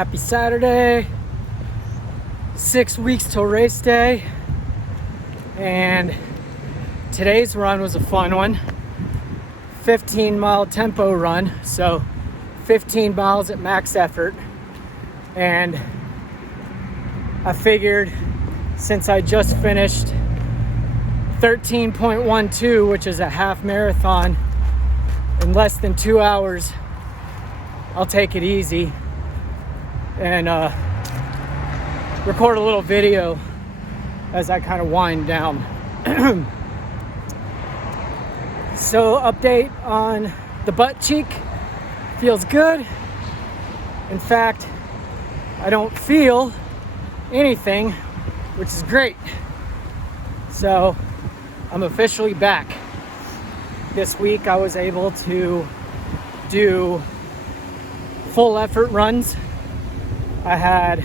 Happy Saturday. 6 weeks till race day. And today's run was a fun one. 15-mile tempo run. So 15 miles at max effort. And I figured since I just finished 13.12, which is a half marathon in less than 2 hours, I'll take it easy and record a little video as I kind of wind down. So update on the butt cheek. Feels good. In fact, I don't feel anything, which is great. So I'm officially back. This week I was able to do full effort runs. I had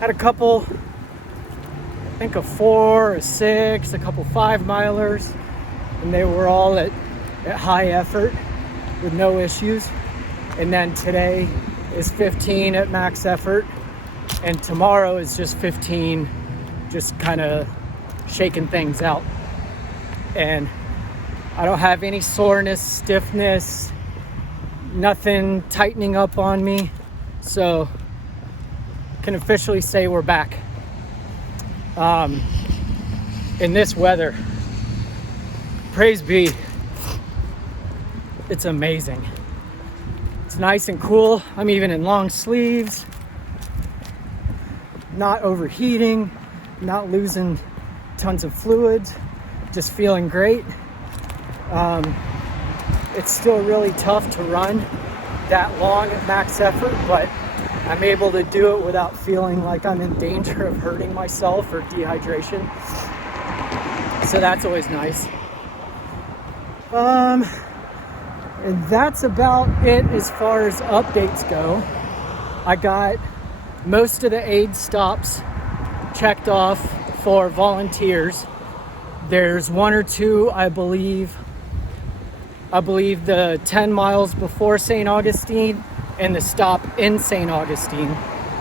a couple, I think a 4, a 6, a couple 5-milers, and they were all at high effort with no issues. And then today is 15 at max effort, and tomorrow is just 15, just kind of shaking things out. And I don't have any soreness, stiffness, nothing tightening up on me, so can officially say we're back. In this weather, praise be, it's amazing. It's nice and cool. I'm even in long sleeves, not overheating, not losing tons of fluids, just feeling great. It's still really tough to run that long at max effort, but I'm able to do it without feeling like I'm in danger of hurting myself or dehydration. So that's always nice. And that's about it as far as updates go. I got most of the aid stops checked off for volunteers. There's 1 or 2, I believe the 10 miles before St. Augustine and the stop in St. Augustine.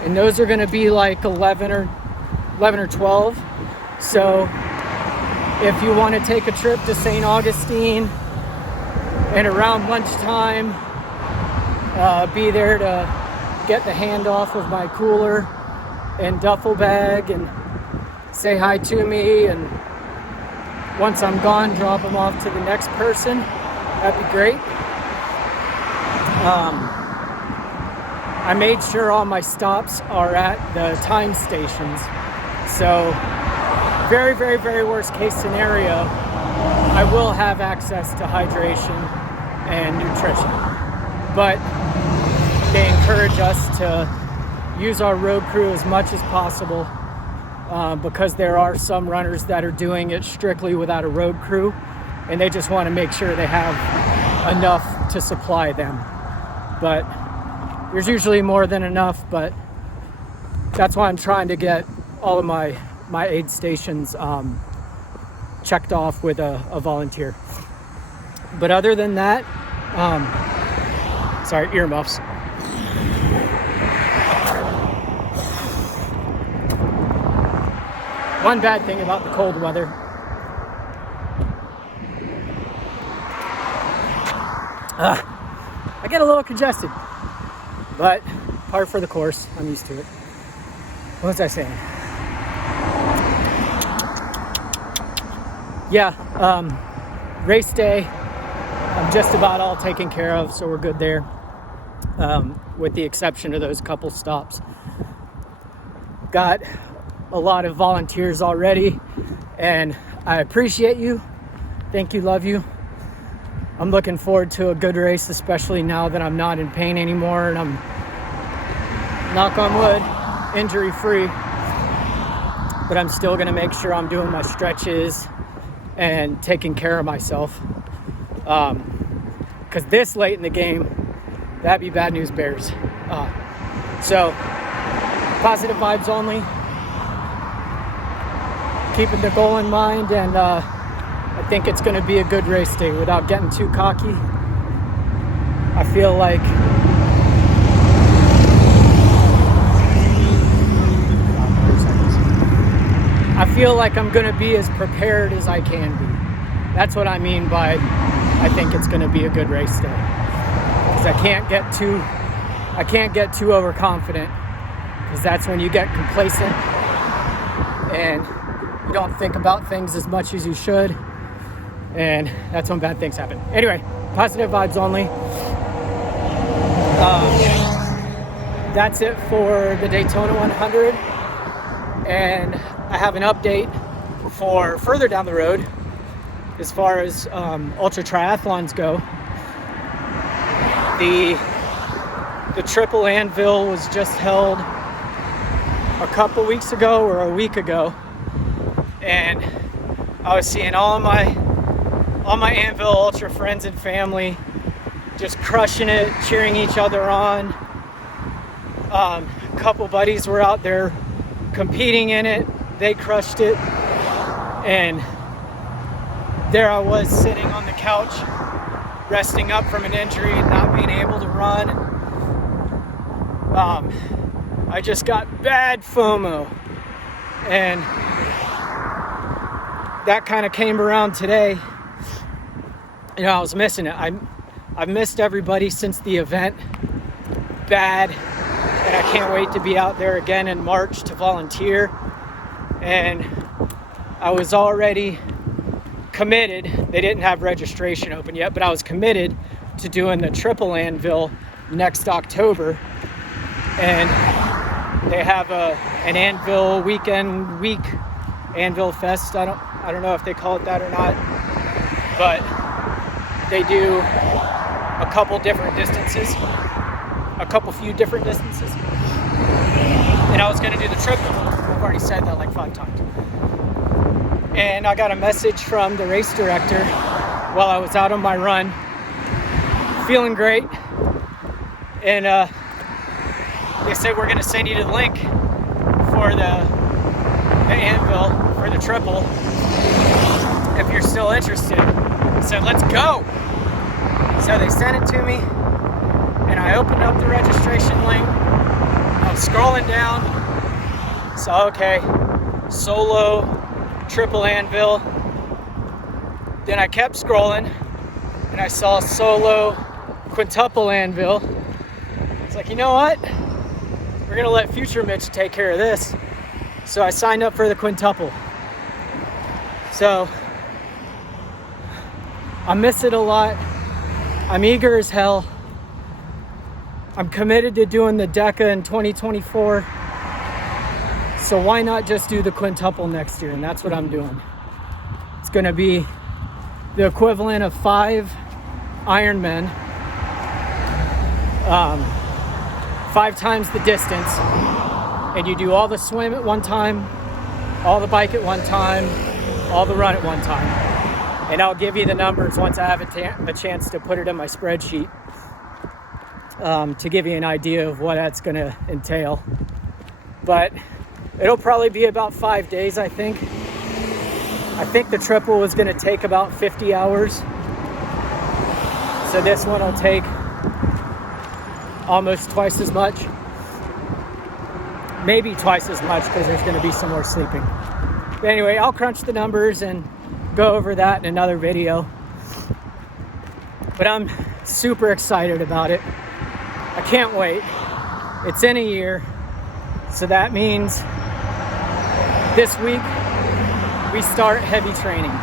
And those are gonna be like 11 or 12. So if you wanna take a trip to St. Augustine and around lunchtime, be there to get the handoff of my cooler and duffel bag and say hi to me, and once I'm gone, drop them off to the next person. That'd be great. I made sure all my stops are at the time stations. So very, very, very worst case scenario, I will have access to hydration and nutrition. But they encourage us to use our road crew as much as possible because there are some runners that are doing it strictly without a road crew, and they just want to make sure they have enough to supply them. But there's usually more than enough, but that's why I'm trying to get all of my aid stations checked off with a volunteer. But other than that, sorry, earmuffs. One bad thing about the cold weather, I get a little congested, but par for the course. I'm used to it. What was I saying? Yeah, race day, I'm just about all taken care of, so we're good there, with the exception of those couple stops. Got a lot of volunteers already, and I appreciate you. Thank you, love you. I'm looking forward to a good race, especially now that I'm not in pain anymore and I'm, knock on wood, injury free. But I'm still gonna make sure I'm doing my stretches and taking care of myself. Because this late in the game, that'd be bad news bears. So, positive vibes only. Keeping the goal in mind, and I think it's going to be a good race day without getting too cocky. I feel like I feel like I'm going to be as prepared as I can be. That's what I mean by I think it's going to be a good race day. Because I can't get too overconfident, because that's when you get complacent and you don't think about things as much as you should, and that's when bad things happen. Anyway, positive vibes only. That's it for the Daytona 100, and I have an update for further down the road as far as ultra triathlons go. The Triple Anvil was just held a couple weeks ago or a week ago, and I was seeing all my Anvil Ultra friends and family just crushing it, cheering each other on. A couple buddies were out there competing in it. They crushed it, and there I was sitting on the couch, resting up from an injury and not being able to run. I just got bad FOMO, and that kind of came around today. You know, I was missing it. I've missed everybody since the event bad, and I can't wait to be out there again in March to volunteer. And I was already committed. They didn't have registration open yet, but I was committed to doing the Triple Anvil next October. And they have an Anvil week, Anvil Fest. I don't know if they call it that or not, but they do a couple few different distances. And I was going to do the triple. I've already said that like 5 times. And I got a message from the race director while I was out on my run, feeling great. And they said, we're going to send you the link for the Anvil, for the triple, if you're still interested. I said, let's go. So they sent it to me, and I opened up the registration link. I was scrolling down, so okay, solo, Triple Anvil. Then I kept scrolling, and I saw solo, quintuple Anvil. I was like, you know what? We're gonna let Future Mitch take care of this. So I signed up for the quintuple. So I miss it a lot. I'm eager as hell. I'm committed to doing the DECA in 2024. So why not just do the quintuple next year? And that's what I'm doing. It's gonna be the equivalent of 5 Ironmen, 5 times the distance. And you do all the swim at one time, all the bike at one time, all the run at one time. And I'll give you the numbers once I have a chance to put it in my spreadsheet, to give you an idea of what that's going to entail. But it'll probably be about 5 days, I think. I think the triple is going to take about 50 hours. So this one will take almost twice as much. Maybe twice as much, because there's going to be some more sleeping. But anyway, I'll crunch the numbers and go over that in another video. But I'm super excited about it. I can't wait. It's in a year, so that means this week we start heavy training.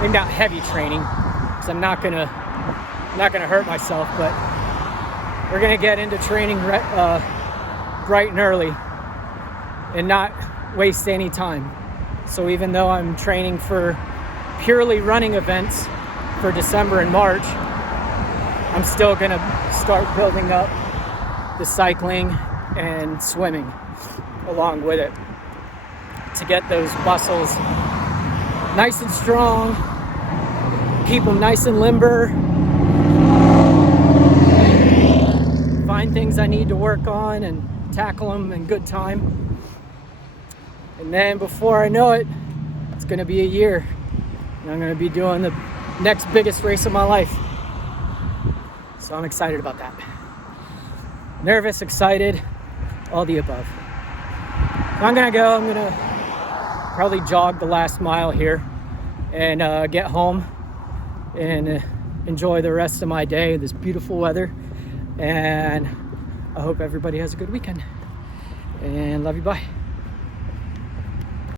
Maybe not heavy training, because I'm not gonna hurt myself, but we're gonna get into training bright and early and not waste any time. So even though I'm training for purely running events for December and March, I'm still gonna start building up the cycling and swimming along with it to get those muscles nice and strong, keep them nice and limber, find things I need to work on and tackle them in good time. And then before I know it, it's gonna be a year and I'm gonna be doing the next biggest race of my life. So I'm excited about that. Nervous, excited, all the above. So I'm gonna go, I'm gonna probably jog the last mile here and get home and enjoy the rest of my day, this beautiful weather. And I hope everybody has a good weekend. And love you, bye.